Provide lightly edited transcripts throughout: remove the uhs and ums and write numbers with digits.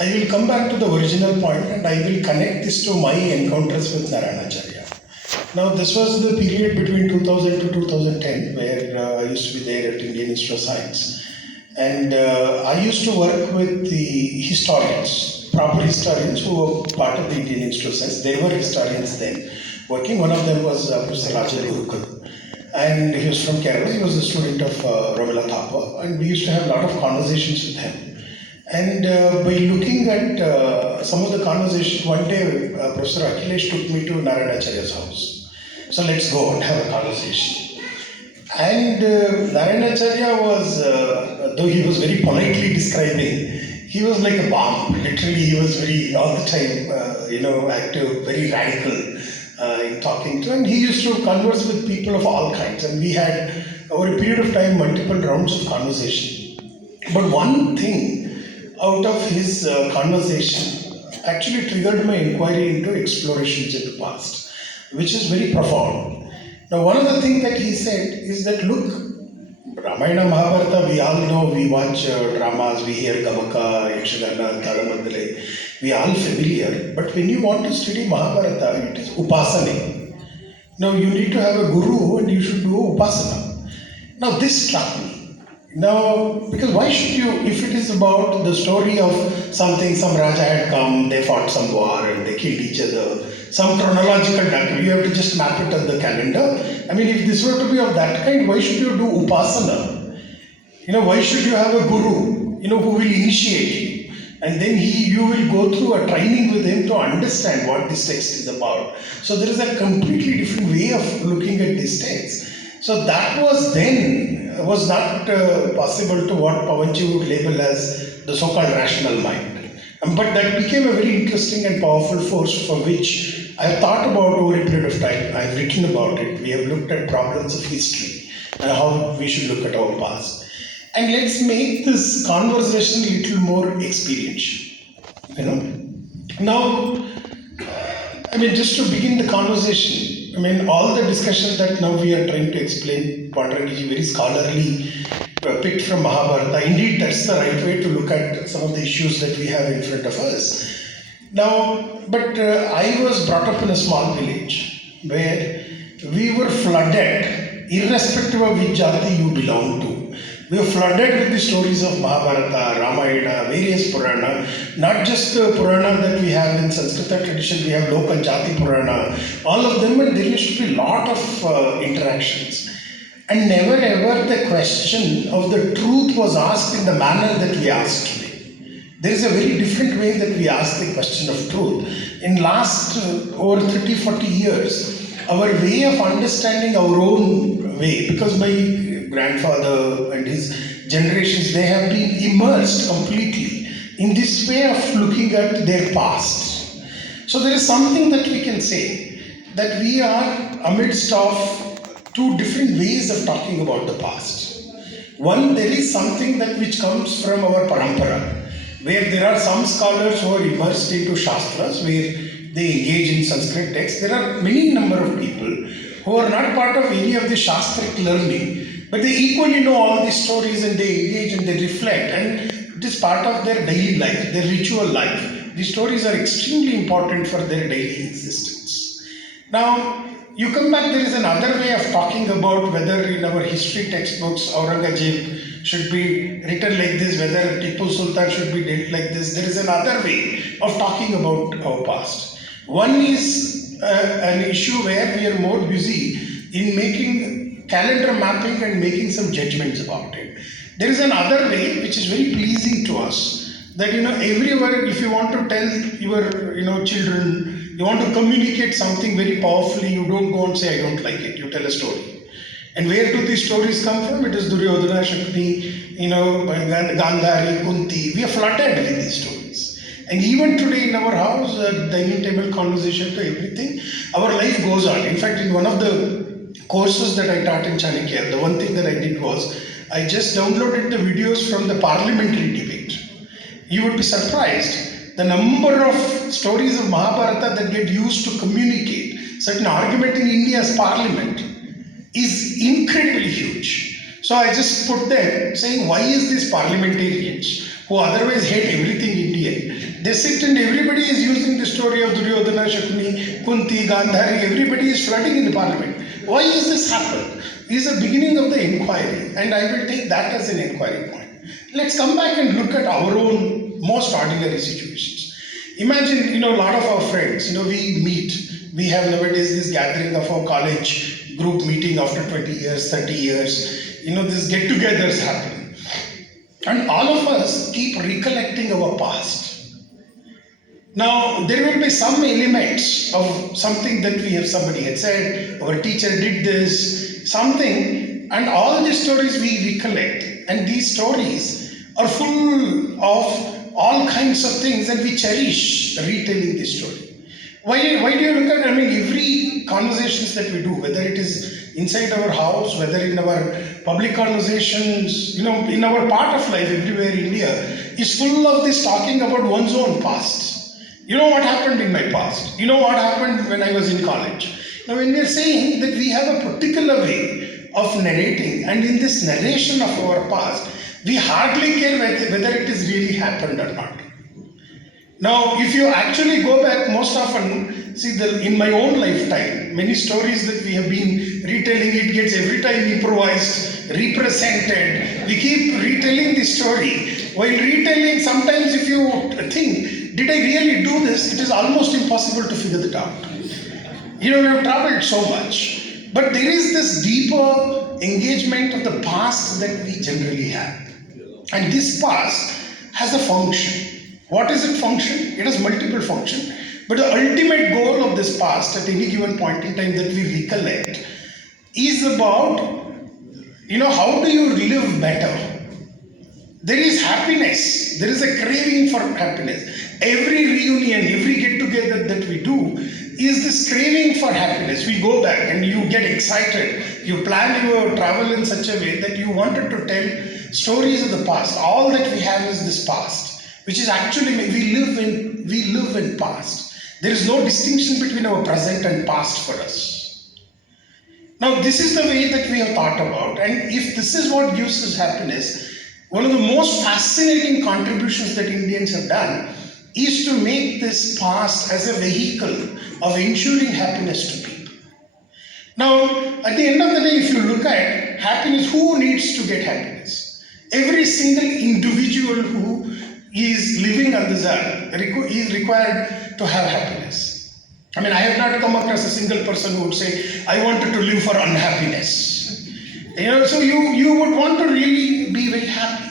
I will come back to the original point and I will connect this to my encounters with Naranacharya. Now, this was the period between 2000 to 2010 where I used to be there at Indian Institute of Science. And I used to work with the historians, proper historians who were part of the Indian Institute of Science. They were historians then working. One of them was Professor Rajan Gurukul. And he was from Kerala. He was a student of Romila Thapa. And we used to have a lot of conversations with him. And by looking at some of the conversations, one day Professor Akhilesh took me to Naranacharya's house. So let's go and have a conversation. And Naranacharya was, though he was very politely describing, he was like a bomb. Literally, he was very, all the time, active, very radical in talking to. And he used to converse with people of all kinds. And we had, over a period of time, multiple rounds of conversation. But one thing out of his conversation actually triggered my inquiry into explorations in the past, which is very profound. Now, one of the things that he said is that, look, Ramayana, Mahabharata, we all know, we watch dramas, we hear Gamaka, Yakshagana, Talamandale, we are all familiar. But when you want to study Mahabharata, it is Upasana. Now, you need to have a guru and you should do Upasana. Now, this struck me. Now, because why should you, if it is about the story of something, some Raja had come, they fought some war and they killed each other, some chronological data, you have to just map it on the calendar. I mean, if this were to be of that kind, why should you do Upasana? Why should you have a guru, who will initiate you? And then you will go through a training with him to understand what this text is about. So there is a completely different way of looking at this text. So that was not possible to what Pavanji would label as the so-called rational mind. But that became a very interesting and powerful force for which I have thought about over a period of time. I have written about it. We have looked at problems of history and how we should look at our past. And let's make this conversation a little more experiential. Now, just to begin the conversation, all the discussion that now we are trying to explain, Pandrangi very scholarly picked from Mahabharata. Indeed, that's the right way to look at some of the issues that we have in front of us. Now, but I was brought up in a small village where we were flooded, irrespective of which jati you belong to. We were flooded with the stories of Mahabharata, Ramayana, various Purana, not just the Purana that we have in Sanskrit tradition, we have local Jati Purana, all of them, and there used to be a lot of interactions. And never ever the question of the truth was asked in the manner that we ask today. There is a very different way that we ask the question of truth. In last over 30-40 years, our way of understanding our own way, because my grandfather and his generations, they have been immersed completely in this way of looking at their past. So there is something that we can say, that we are amidst of two different ways of talking about the past. One, there is something that which comes from our parampara, where there are some scholars who are immersed into Shastras, where they engage in Sanskrit texts. There are many number of people who are not part of any of the Shastric learning, but they equally know all these stories and they engage and they reflect, and it is part of their daily life, their ritual life. These stories are extremely important for their daily existence. Now, you come back, there is another way of talking about whether in our history textbooks Aurangzeb should be written like this, whether Tipu Sultan should be dealt like this. There is another way of talking about our past. One is an issue where we are more busy in making calendar mapping and making some judgments about it. There is another way which is very pleasing to us, that everywhere, if you want to tell your children, you want to communicate something very powerfully, you don't go and say I don't like it, you tell a story. And where do these stories come from? It is Duryodhana, Shakti, Gandhari, Kunti. We are flooded with these stories. And even today in our house, dining table conversation to everything, our life goes on. In fact, in one of the courses that I taught in Chanakya, the one thing that I did was, I just downloaded the videos from the parliamentary debate. You would be surprised, the number of stories of Mahabharata that get used to communicate certain argument in India's parliament is incredibly huge. So I just put them saying, why is these parliamentarians, who otherwise hate everything Indian, They sit and everybody is using the story of Duryodhana, Shakuni, Kunti, Gandhari, everybody is flooding in the parliament. Why is this happen? Is the beginning of the inquiry, and I will take that as an inquiry point. Let's come back and look at our own most ordinary situations. Imagine, a lot of our friends, we meet. We have nowadays this gathering of our college group meeting after 20 years, 30 years. These get-togethers happen. And all of us keep recollecting our past. Now, there will be some elements of something that somebody had said, our teacher did this, something, and all these stories we recollect. And these stories are full of all kinds of things, and we cherish retelling this story. Why do you look at, every conversations that we do, whether it is inside our house, whether in our public conversations, in our part of life, everywhere in India, is full of this talking about one's own past. What happened in my past? What happened when I was in college? Now, when we are saying that we have a particular way of narrating, and in this narration of our past, we hardly care whether it is really happened or not. Now, if you actually go back, most often, in my own lifetime, many stories that we have been retelling, it gets every time improvised, represented. We keep retelling the story. While retelling, sometimes if you think, did I really do this? It is almost impossible to figure it out. We have traveled so much. But there is this deeper engagement of the past that we generally have. And this past has a function. What is its function? It has multiple functions. But the ultimate goal of this past at any given point in time that we recollect is about, how do you live better? There is happiness. There is a craving for happiness. Every reunion, every get-together that we do is this craving for happiness. We go back and you get excited. You plan your travel in such a way that you wanted to tell stories of the past. All that we have is this past, which is actually, we live in past. There is no distinction between our present and past for us. Now, this is the way that we have thought about, and if this is what gives us happiness, one of the most fascinating contributions that Indians have done is to make this past as a vehicle of ensuring happiness to people. Now, at the end of the day, if you look at happiness, who needs to get happiness? Every single individual who is living on this earth is required to have happiness. I have not come across a single person who would say, I wanted to live for unhappiness. So you would want to really be very happy.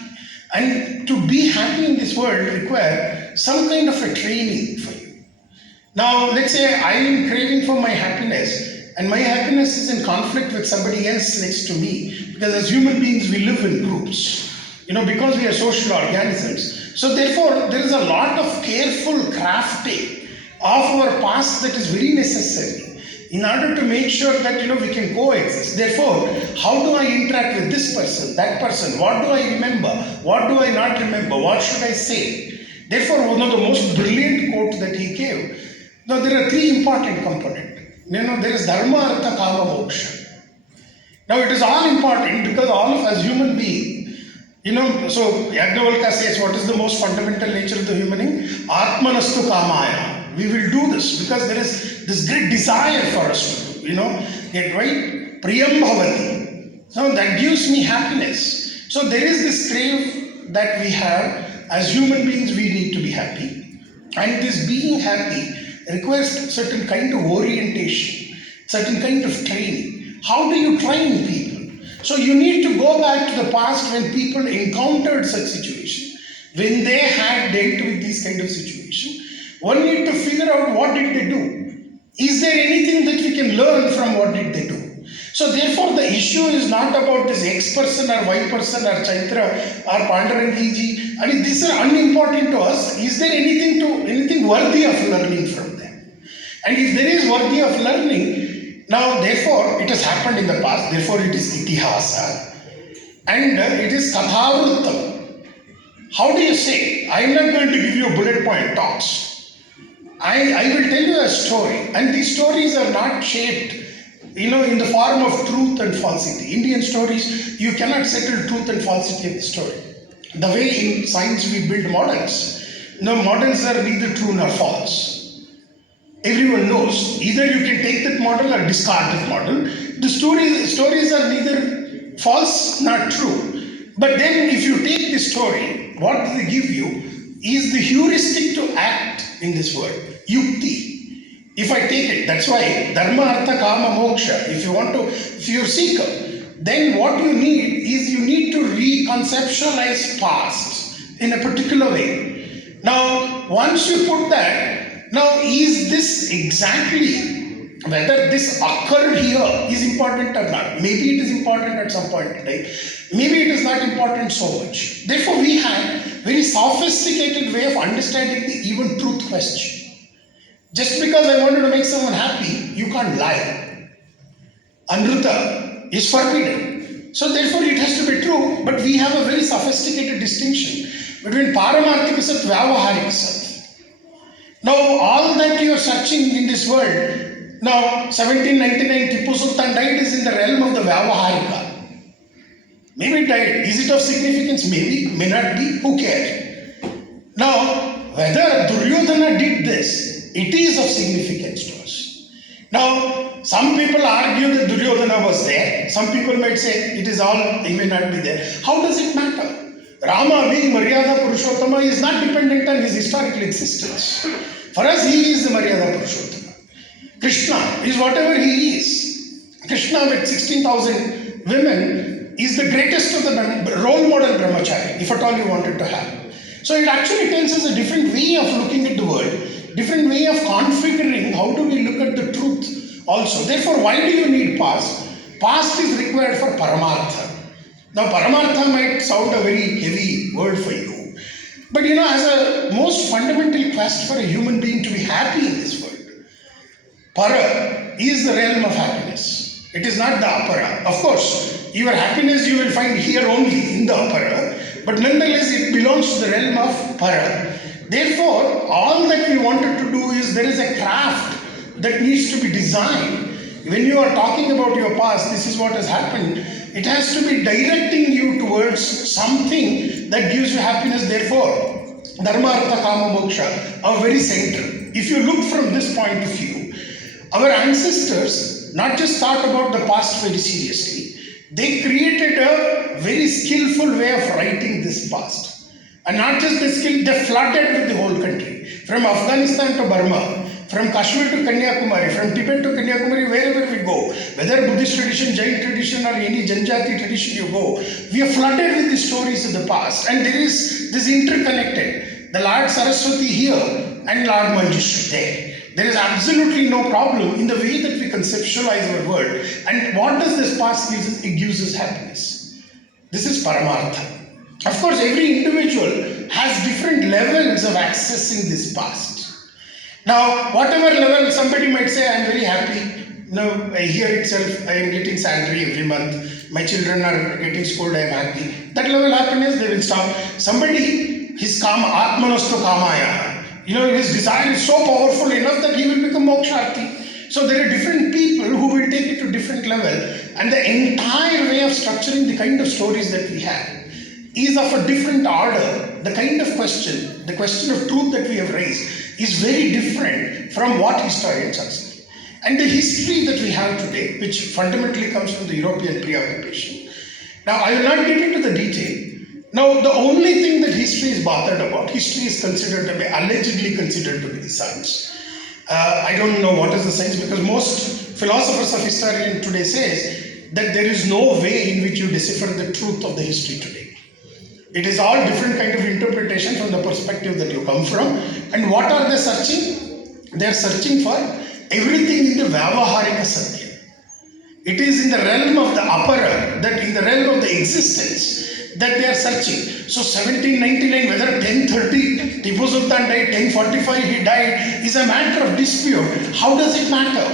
And to be happy in this world requires some kind of a training for you. Now, let's say I am craving for my happiness, and my happiness is in conflict with somebody else next to me, because as human beings we live in groups, because we are social organisms. So therefore, there is a lot of careful crafting of our past that is very necessary in order to make sure that we can coexist. Therefore, how do I interact with this person, that person? What do I remember? What do I not remember? What should I say? Therefore, one of the most brilliant quotes that he gave. Now, there are three important components. There is dharma, artha, kama, moksha. Now, it is all important because all of us human beings, so Yagnavalkya says, what is the most fundamental nature of the human being? Atmanastu kamaya. We will do this because there is this great desire for us to do, get right? Priyam bhavati. So that gives me happiness. So there is this crave that we have. As human beings, we need to be happy. And this being happy requires certain kind of orientation, certain kind of training. How do you train people? So you need to go back to the past when people encountered such situations, when they had dealt with these kind of situations. One need to figure out what did they do. Is there anything that we can learn from what did they do? So therefore the issue is not about this X person or Y person or Chaitra or Pandurangiji. These are unimportant to us. Is there anything worthy of learning from them? And if there is worthy of learning, now, therefore, it has happened in the past, therefore it is Itihasa. And it is Kathavrittam. How do you say? I am not going to give you a bullet point talks. I will tell you a story. And these stories are not shaped, in the form of truth and falsity. Indian stories, you cannot settle truth and falsity of the story. The way in science we build models. No, models are neither true nor false. Everyone knows. Either you can take that model or discard that model. The stories are neither false nor true. But then if you take the story, what they give you is the heuristic to act in this world. Yukti. If I take it, that's why dharma, artha, kama, moksha. If you're seeker, then what you need is you need to reconceptualize past in a particular way. Now, once you put that, now is this exactly whether this occurred here is important or not? Maybe it is important at some point, right? Maybe it is not important so much. Therefore, we have very sophisticated way of understanding the even truth question. Just because I wanted to make someone happy, you can't lie. Anruta is forbidden. So therefore it has to be true, but we have a very sophisticated distinction between Paramarthika Sat, Vyavaharika Sat. Now all that you are searching in this world, now 1799 Tipu Sultan died is in the realm of the Vyavaharika. Maybe died. Is it of significance? Maybe, may not be. Who cares? Now, whether Duryodhana did this, it is of significance to us. Now, some people argue that Duryodhana was there. Some people might say it is all, he may not be there. How does it matter? Rama being Maryada Purushottama is not dependent on his historical existence. For us, he is the Maryada Purushottama. Krishna is whatever he is. Krishna with 16,000 women is the greatest of the role model brahmachari, if at all you wanted to have. So it actually tells us a different way of looking at the world, different way of configuring how do we look at the truth also. Therefore, why do you need past? Past is required for Paramartha. Now, Paramartha might sound a very heavy word for you. But as a most fundamental quest for a human being to be happy in this world, Para is the realm of happiness. It is not the Apara. Of course, your happiness you will find here only in the Apara, but nonetheless it belongs to the realm of Para. Therefore, all that we wanted to do is there is a craft that needs to be designed. When you are talking about your past, this is what has happened. It has to be directing you towards something that gives you happiness. Therefore, Dharma, Artha, Kama, Moksha are very central. If you look from this point of view, our ancestors not just thought about the past very seriously, they created a very skillful way of writing this past. And not just the skill, they flooded with the whole country. From Afghanistan to Burma, from Kashmir to Kanyakumari, from Tibet to Kanyakumari, wherever we go, whether Buddhist tradition, Jain tradition or any Janjati tradition you go, we are flooded with the stories of the past. And there is this interconnected. The Lord Saraswati here and Lord Manjushri there. There is absolutely no problem in the way that we conceptualize our world. And what does this past give us? It gives us happiness. This is Paramartha. Of course, every individual has different levels of accessing this past. Now, whatever level, somebody might say, I am very happy. Here itself, I am getting salary every month. My children are getting schooled, I am happy. That level of happiness, they will stop. Somebody, his kama, atmanasto kamaya. His desire is so powerful enough that he will become moksharthi. So there are different people who will take it to different level. And the entire way of structuring the kind of stories that we have is of a different order. The kind of question, the question of truth that we have raised is very different from what historians are saying. And the history that we have today, which fundamentally comes from the European preoccupation. Now, I will not get into the detail. Now, the only thing that history is bothered about, history is considered to be, allegedly considered to be the science. I don't know what is the science, because most philosophers of historian today says that there is no way in which you decipher the truth of the history today. It is all different kind of interpretation from the perspective that you come from. And what are they searching? They are searching for everything in the Vyavaharika Satya. It is in the realm of the Apara, that in the realm of the existence, that they are searching. So 1799, whether 1030 Tipu Sultan died, 1045 he died, is a matter of dispute. How does it matter?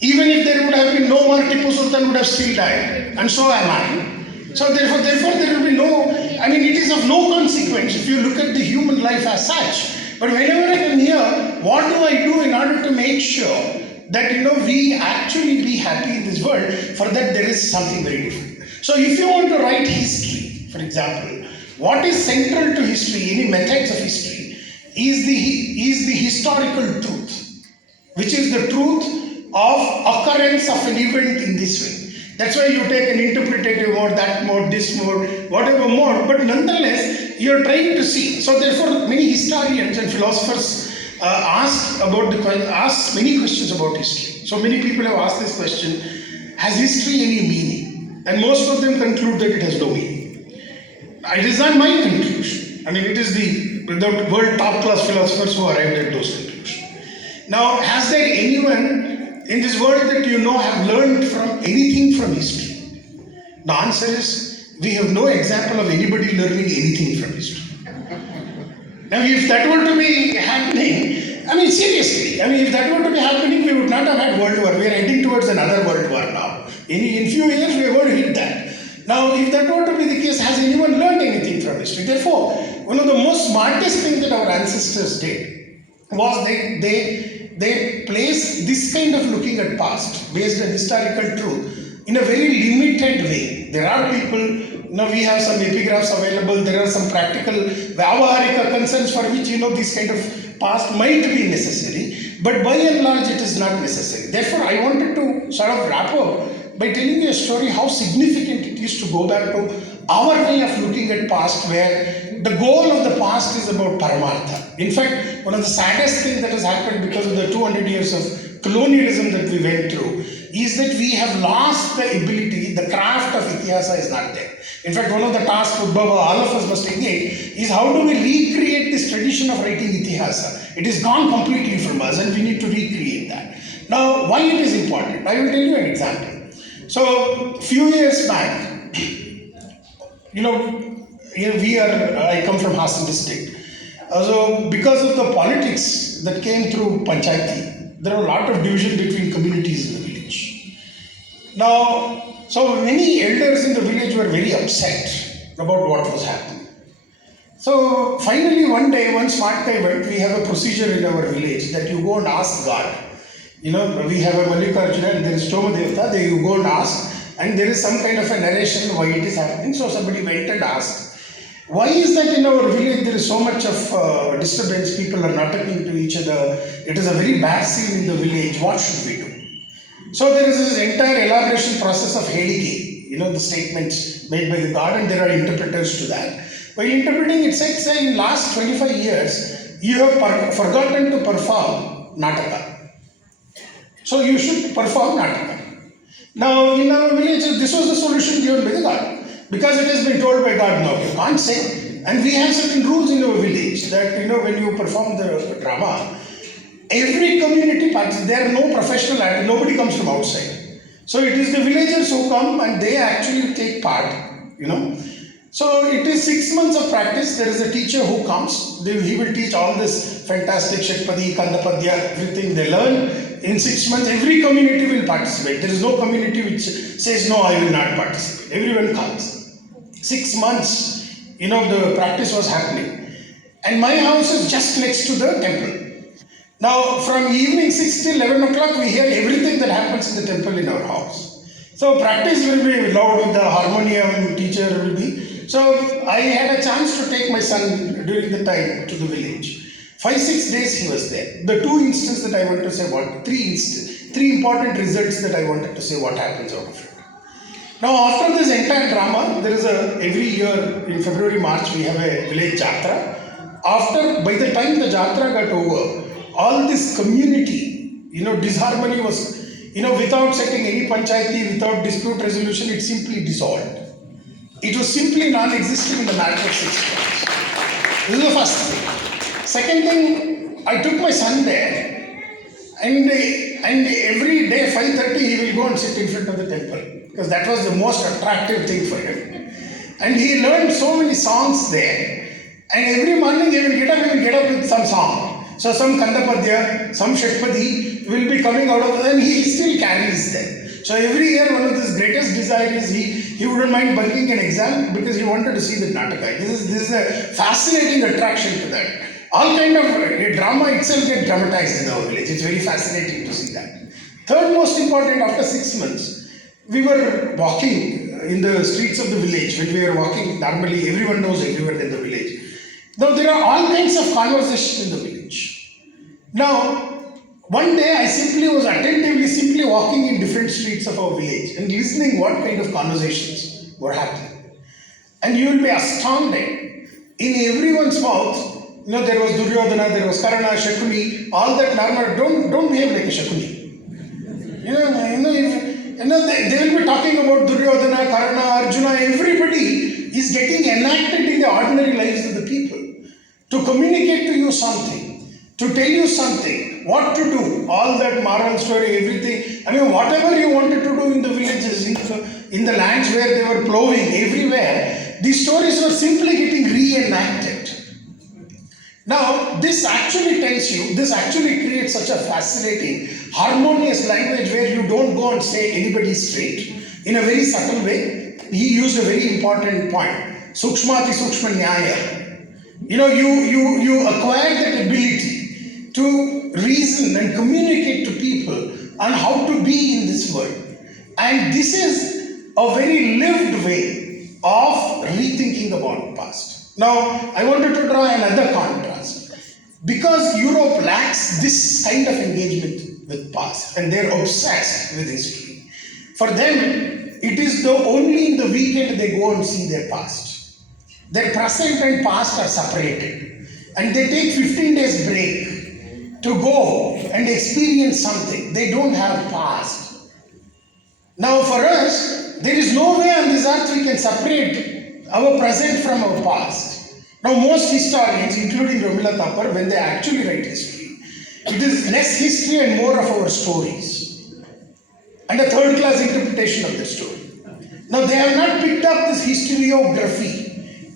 Even if there would have been no more, Tipu Sultan would have still died. And so am I. So therefore there will be no, it is of no consequence if you look at the human life as such. But whenever I am here, what do I do in order to make sure that we actually be happy in this world? For that there is something very different. So if you want to write history, for example, What is central to history, any methods of history, is the historical truth, which is the truth of occurrence of an event in this way. That's why you take an interpretative mode, that mode, this mode, whatever mode, but nonetheless, you're trying to see. So therefore, many historians and philosophers ask many questions about history. So many people have asked this question, has history any meaning? And most of them conclude that it has no meaning. It is not my conclusion. I mean, it is the world top class philosophers who arrived at those conclusions. Now, has there anyone in this world that you know have learned from anything from history? The answer is, we have no example of anybody learning anything from history. Now, if that were to be happening, I mean, seriously, if that were to be happening, we would not have had World War. We are heading towards another World War now. In few years, we are going to hit that. Now, if that were to be the case, has anyone learned anything from history? Therefore, one of the most smartest things that our ancestors did was they placed this kind of looking at past based on historical truth in a very limited way. There are people, we have some epigraphs available, there are some practical Vyavaharika concerns for which, this kind of past might be necessary, but by and large it is not necessary. Therefore, I wanted to sort of wrap up by telling you a story how significant it is to go back to our way of looking at past, where the goal of the past is about Paramartha. In fact, one of the saddest things that has happened because of the 200 years of colonialism that we went through is that we have lost the ability, the craft of Itihasa is not there. In fact, one of the tasks Baba, all of us must engage is how do we recreate this tradition of writing Itihasa? It is gone completely from us and we need to recreate that. Now, why it is important? I will tell you an example. So, few years back, I come from Hassan district. So, because of the politics that came through Panchayati, there are a lot of division between communities in the village. Now, so many elders in the village were very upset about what was happening. So, finally one day, one smart guy went, we have a procedure in our village that you go and ask God. We have a Mallikarjuna and there is Toma Devata, there you go and ask, and there is some kind of a narration why it is happening. So somebody went and asked, why is that in our village there is so much of disturbance, people are not talking to each other, it is a very bad scene in the village, what should we do? So there is this entire elaboration process of Hedike, the statements made by the God, and there are interpreters to that. While interpreting, it says in last 25 years, you have forgotten to perform Nataka. So you should perform Nataka. Now in our village, this was the solution given by the God. Because it has been told by God, no, you can't say. And we have certain rules in our village that, when you perform the drama, every community participates. There are no professional actors, nobody comes from outside. So it is the villagers who come and they actually take part, So it is 6 months of practice. There is a teacher who comes. He will teach all this fantastic Shatpadi, Kandapadya, everything they learn. In 6 months, every community will participate. There is no community which says, no, I will not participate. Everyone comes. 6 months, the practice was happening. And my house is just next to the temple. Now, from evening 6 till 11 o'clock, we hear everything that happens in the temple in our house. So practice will be loud with the harmonium, teacher will be. So I had a chance to take my son during the time to the village. 5-6 days he was there. The two instances that I want to say, three important results that I wanted to say what happens out of it. Now after this entire drama, there is every year in February, March, we have a village jatra. By the time the jatra got over, all this community, disharmony was, without setting any panchayati, without dispute resolution, it simply dissolved. It was simply non-existent in the matter of 6 months. This is the first thing. Second thing, I took my son there, and every day 5:30 he will go and sit in front of the temple because that was the most attractive thing for him. And he learned so many songs there, and every morning he will get up with some song. So some Kandapadya, some Shatpadi will be coming out of it, and he still carries them. So every year one of his greatest desires is he wouldn't mind bunking an exam because he wanted to see the Nataka. This is a fascinating attraction to that. All kind of drama itself gets dramatized in our village. It's very fascinating to see that. Third most important, after 6 months, we were walking in the streets of the village, when we are walking, normally everyone knows everyone in the village. Now there are all kinds of conversations in the village. Now, one day I simply was simply walking in different streets of our village and listening what kind of conversations were happening. And you will be astounded. In everyone's mouth, there was Duryodhana, there was Karna, Shakuni, all that normal, don't behave like a Shakuni. They will be talking about Duryodhana, Karna, Arjuna, everybody is getting enacted in the ordinary lives of the people to communicate to you something, to tell you something, what to do, all that moral story, everything. Whatever you wanted to do in the villages, in the lands where they were plowing, everywhere, these stories were simply getting reenacted. Now, this actually creates such a fascinating, harmonious language where you don't go and say anybody straight. In a very subtle way, he used a very important point. Sukshmati Sukshma Nyaya. You acquire that ability to reason and communicate to people on how to be in this world. And this is a very lived way of rethinking about the past. Now, I wanted to draw another contrast. Because Europe lacks this kind of engagement with past and they're obsessed with history. For them, it is only in the weekend they go and see their past. Their present and past are separated. And they take 15 days break to go and experience something. They don't have past. Now for us, there is no way on this earth we can separate our present from our past. Now most historians, including Ramila Thapar, when they actually write history, it is less history and more of our stories. And a third class interpretation of the story. Now they have not picked up this historiography,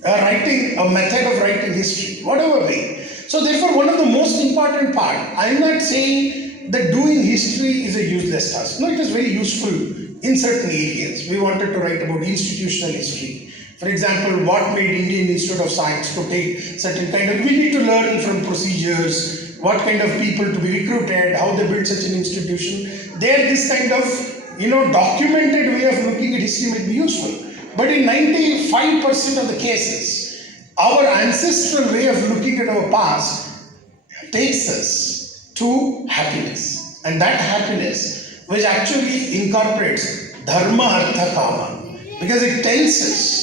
a method of writing history, whatever way. So therefore one of the most important part, I am not saying that doing history is a useless task. No, it is very useful in certain areas. We wanted to write about institutional history. For example, what made Indian Institute of Science to take certain kind of, we need to learn from procedures, what kind of people to be recruited, how they build such an institution. There this kind of, documented way of looking at history may be useful. But in 95% of the cases, our ancestral way of looking at our past takes us to happiness. And that happiness, which actually incorporates dharma, artha, kama, because it tells us.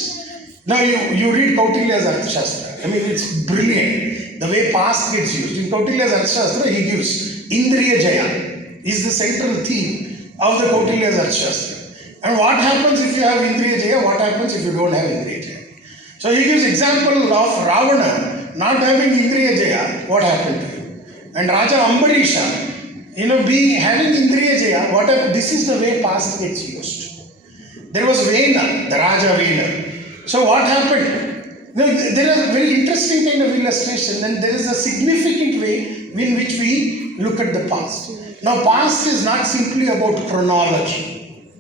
Now you read Kautilya's Arthashastra. It's brilliant. The way past gets used. In Kautilya's Arthashastra, he gives Indriya Jaya is the central theme of the Kautilya's Arthashastra. And what happens if you have Indriya Jaya? What happens if you don't have Indriya Jaya? So he gives example of Ravana not having Indriya Jaya. What happened to him? And Raja Ambarisha, having Indriya Jaya. What happened? This is the way past gets used. There was Vena, the Raja Vena. So what happened? There is a very interesting kind of illustration and there is a significant way in which we look at the past. Now past is not simply about chronology.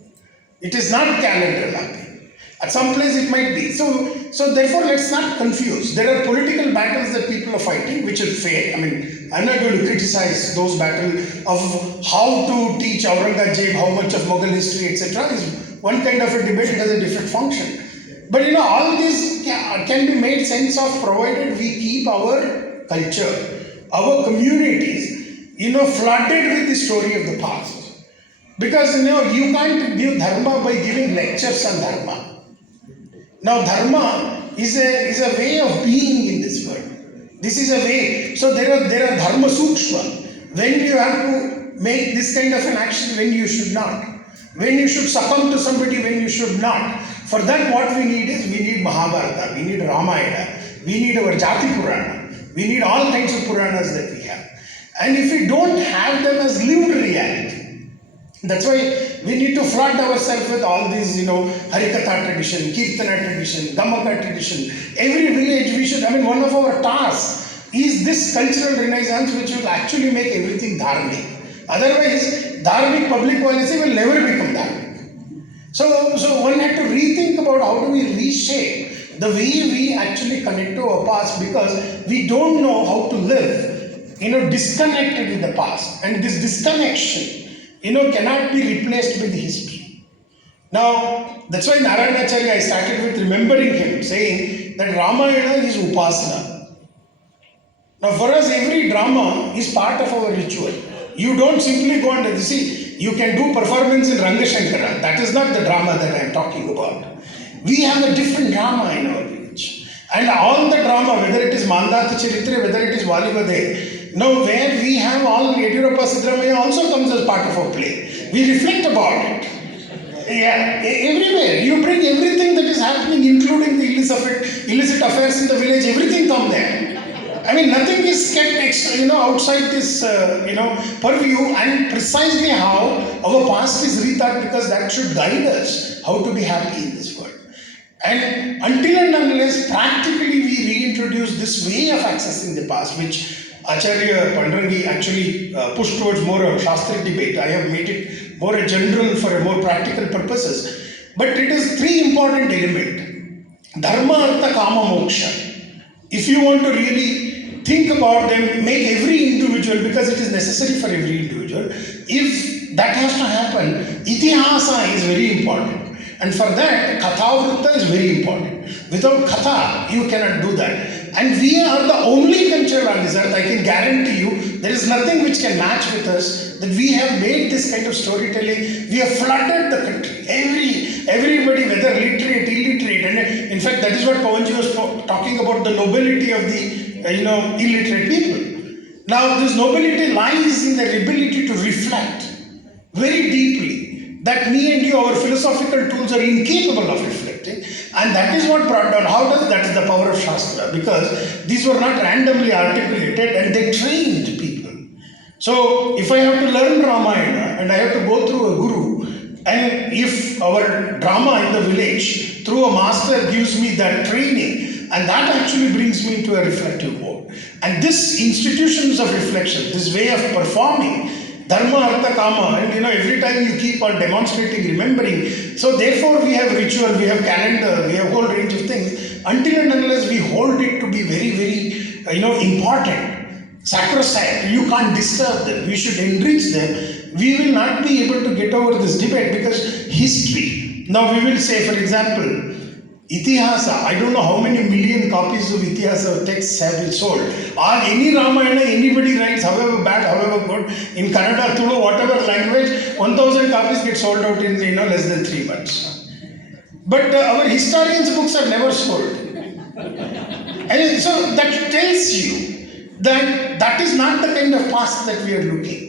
It is not calendar mapping. At some place it might be. So therefore let's not confuse. There are political battles that people are fighting which are fair. I'm not going to criticize those battles of how to teach Aurangzeb, how much of Mughal history, etc. is one kind of a debate. It has a different function. But all this can be made sense of provided we keep our culture, our communities, flooded with the story of the past. Because, you can't give dharma by giving lectures on dharma. Now, dharma is a way of being in this world. This is a way. So there are dharma sukshma. When you have to make this kind of an action, when you should not. When you should succumb to somebody, when you should not. For that what we need Mahabharata, we need Ramayana, we need our Jati Purana, we need all kinds of Puranas that we have. And if we don't have them as lived reality, that's why we need to flood ourselves with all these, Harikatha tradition, Kirtana tradition, Gammaka tradition. Every village we should, one of our tasks is this cultural renaissance which will actually make everything dharmic. Otherwise, dharmic public policy will never become dharmic. So one had to rethink about how do we reshape the way we actually connect to our past because we don't know how to live, disconnected with the past. And this disconnection, cannot be replaced by the history. Now, that's why Narayanacharya, I started with remembering him, saying that Ramayana is Upasana. Now, for us, every drama is part of our ritual. You don't simply go and see, you can do performance in Rangashankara. That is not the drama that I am talking about. We have a different drama in our village. And all the drama, whether it is Mandata Charitre, whether it is Valivade, now where we have all Yediyurappa Siddaramaiah also comes as part of our play. We reflect about it. Yeah, everywhere. You bring everything that is happening, including the illicit affairs in the village, everything come there. I mean, nothing is kept, outside this, purview, and precisely how our past is rethought, because that should guide us how to be happy in this world. And until and unless practically we reintroduce this way of accessing the past, which Acharya Pandarangi actually pushed towards more of Shastric debate. I have made it more a general for a more practical purposes. But it is three important elements. Dharma, Artha, Kama, Moksha. If you want to really think about them, make every individual, because it is necessary for every individual. If that has to happen, Itihasa is very important. And for that, Katha Vritta is very important. Without Katha, you cannot do that. And we are the only culture on this earth, I can guarantee you, there is nothing which can match with us, that we have made this kind of storytelling. We have flooded the country. Everybody, whether literate, illiterate, and in fact, that is what Pawanji was talking about, the nobility of the, illiterate people. Now, this nobility lies in their ability to reflect very deeply. That me and you, our philosophical tools are incapable of reflecting, and that is what brought down. How does that is the power of Shastra, because these were not randomly articulated and they trained people. So if I have to learn Ramayana and I have to go through a guru, and if our drama in the village through a master gives me that training, and that actually brings me into a reflective mode. And this institutions of reflection, this way of performing Dharma, Artha, Kama, and every time you keep on demonstrating, remembering. So therefore we have ritual, we have calendar, we have a whole range of things. Until and unless we hold it to be very, very, important, sacrosanct, you can't disturb them. We should enrich them. We will not be able to get over this debate, because history. Now we will say, for example, Itihasa, I don't know how many million copies of Itihasa texts have been sold. Or any Ramayana, anybody writes, however bad, however good, in Kannada, Tulu, whatever language, 1,000 copies get sold out in less than 3 months. But our historians' books are never sold. And so that tells you that that is not the kind of past that we are looking.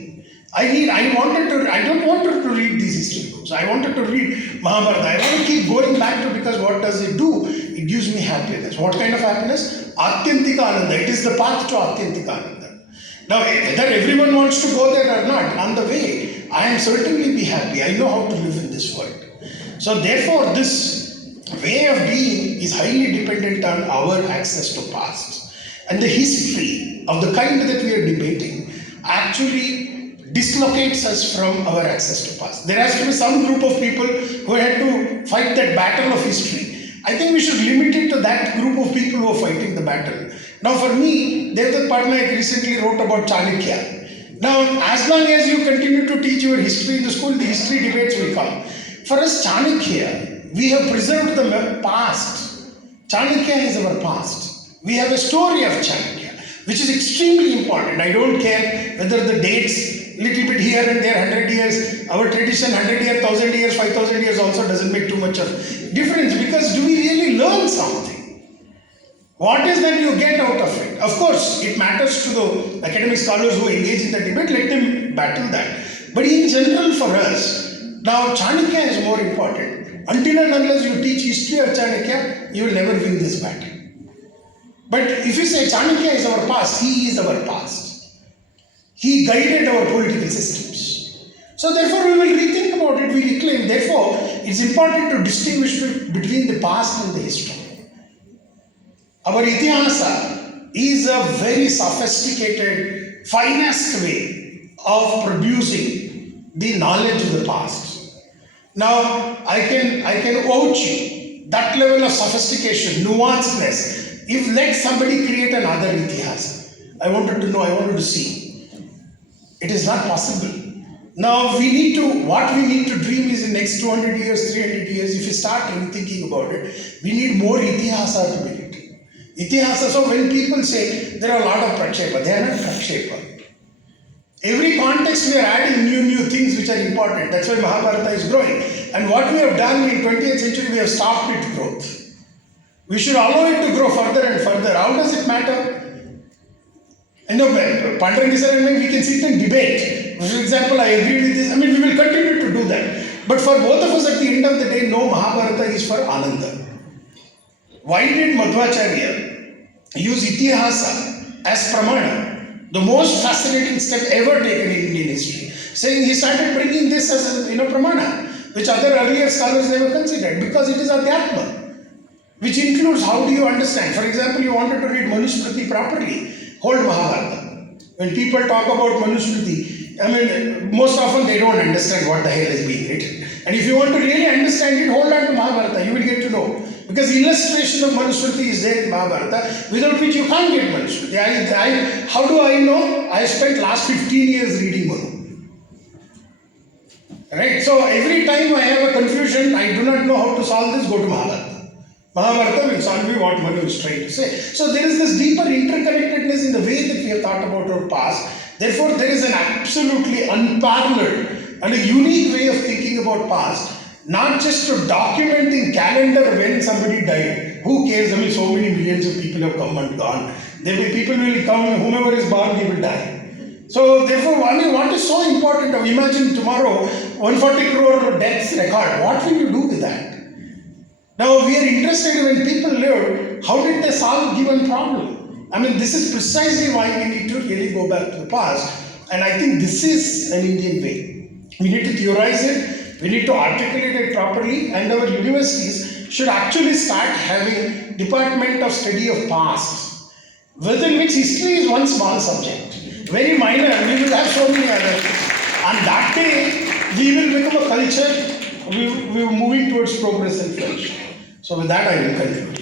I don't want to read these history books. I wanted to read Mahabharata. I want to keep going back to, because what does it do? It gives me happiness. What kind of happiness? Atyantika Ananda. It is the path to Atyantika Ananda. Now, whether everyone wants to go there or not, on the way, I am certainly be happy. I know how to live in this world. So therefore, this way of being is highly dependent on our access to past. And the history of the kind that we are debating actually dislocates us from our access to past. There has to be some group of people who had to fight that battle of history. I think we should limit it to that group of people who are fighting the battle. Now for me, Devdutt Patnaik recently wrote about Chanakya. Now, as long as you continue to teach your history in the school, the history debates will come. For us, Chanakya, we have preserved the past. Chanakya is our past. We have a story of Chanakya, which is extremely important. I don't care whether the dates, little bit here and there, 100 years, our tradition, 100 years, 1000 years, 5000 years also doesn't make too much of difference, because do we really learn something? What is that you get out of it? Of course, it matters to the academic scholars who engage in the debate, let them battle that. But in general for us, now Chanakya is more important. Until and unless you teach history of Chanakya, you will never win this battle. But if you say Chanakya is our past, he is our past. He guided our political systems. So therefore we will rethink about it, we reclaim. Therefore, it's important to distinguish between the past and the history. Our Itihasa is a very sophisticated, finest way of producing the knowledge of the past. Now, I can vouch you that level of sophistication, nuanceness. If let somebody create another Itihasa, I wanted to know, I wanted to see. It is not possible. Now what we need to dream is in next 200 years, 300 years, if you start thinking about it, we need more Itihasa to build it. Itihasa, so when people say there are a lot of prakshepa, they are not prakshepa. Every context we are adding new things which are important. That's why Mahabharata is growing. And what we have done in 20th century, we have stopped its growth. We should allow it to grow further and further. How does it matter? You know, Pandrangi sir and me, we can sit and debate. For example, I agree with this. I mean, we will continue to do that. But for both of us at the end of the day, no, Mahabharata is for Ananda. Why did Madhvacharya use Itihasa as Pramana? The most fascinating step ever taken in Indian history. Saying he started bringing this as a Pramana, which other earlier scholars never considered, because it is Adhyatma, which includes how do you understand. For example, you wanted to read Manusmriti properly, hold Mahabharata. When people talk about Manusmriti, I mean, most often they don't understand what the hell is being written. And if you want to really understand it, hold on to Mahabharata, you will get to know. Because illustration of Manusmriti is there in Mahabharata, without which you can't get Manusmriti. How do I know? I spent last 15 years reading Manu. Right? So every time I have a confusion, I do not know how to solve this, go to Mahabharata. Mahabharata will solve me what Manu is trying to say. So there is this deeper interconnectedness in the way that we have thought about our past. Therefore, there is an absolutely unparalleled and a unique way of thinking about past. Not just to document in calendar when somebody died. Who cares? I mean, so many millions of people have come and gone. People will come, whomever is born, he will die. So therefore, I mean, what is so important? Imagine tomorrow, 140 crore deaths record. What will you do with that? Now, we are interested when people live, how did they solve given problem? I mean, this is precisely why we need to really go back to the past. And I think this is an Indian way. We need to theorize it. We need to articulate it properly, and our universities should actually start having Department of Study of Past, within which history is one small subject, very minor. We will have so many others. On that day, we will become a culture. We are moving towards progress and flourish. So with that, I will conclude.